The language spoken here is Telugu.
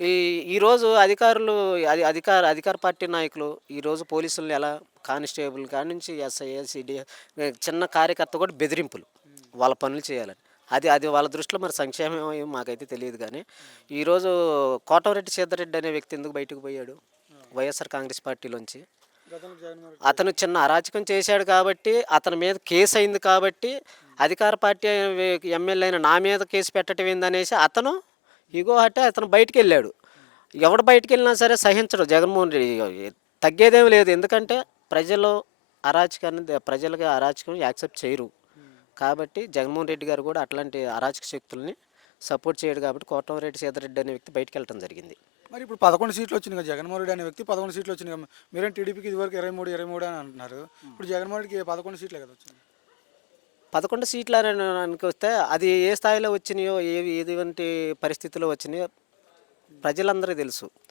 ఈ ఈరోజు అధికారులు అధికార పార్టీ నాయకులు ఈరోజు పోలీసుల్ని ఎలా కానిస్టేబుల్ కాడి నుంచి ఎస్ఐ, సిడి చిన్న కార్యకర్త కూడా బెదిరింపులు వాళ్ళ పనులు చేయాలని. అది అది వాళ్ళ దృష్టిలో మరి సంక్షేమం ఏమో మాకైతే తెలియదు కానీ, ఈరోజు కోటమిరెడ్డి సీతారెడ్డి అనే వ్యక్తి ఎందుకు బయటకు పోయాడు వైఎస్ఆర్ కాంగ్రెస్ పార్టీలోంచి? గతంలో జగన్మోహన్ రెడ్డి అతను చిన్న అరాచకం చేశాడు కాబట్టి, అతని మీద కేసు అయింది కాబట్టి, అధికార పార్టీ ఎమ్మెల్యే అయిన నా మీద కేసు పెట్టడం ఏందనేసి అతను ఇగో అంటే అతను బయటికెళ్ళాడు. ఎవడు బయటికెళ్ళినా సరే సహించడు జగన్మోహన్ రెడ్డి. తగ్గేదేమి లేదు. ఎందుకంటే ప్రజలు ప్రజలకి అరాచకం యాక్సెప్ట్ చేయరు. కాబట్టి జగన్మోహన్ రెడ్డి గారు కూడా అట్లాంటి అరాచక శక్తుల్ని సపోర్ట్ చేయడు కాబట్టి కోటమిరెడ్డి సీతారెడ్డి అనే వ్యక్తి బయటికెళ్ళటం జరిగింది. మరి ఇప్పుడు 11 సీట్లు వచ్చినాయి కదా, జగన్మోహన్ రెడ్డి అనే వ్యక్తి 11 సీట్లు వచ్చినాయి కదా. మీరేం టీడీపీకి ఇదివరకు 23, 23 అని అంటున్నారు. ఇప్పుడు జగన్మోహన్ రెడ్డికి 11 సీట్లే కదా వచ్చింది. 11 సీట్లు వస్తే అది ఏ స్థాయిలో వచ్చినాయో, ఎటువంటి పరిస్థితుల్లో వచ్చినాయో ప్రజలందరికీ తెలుసు.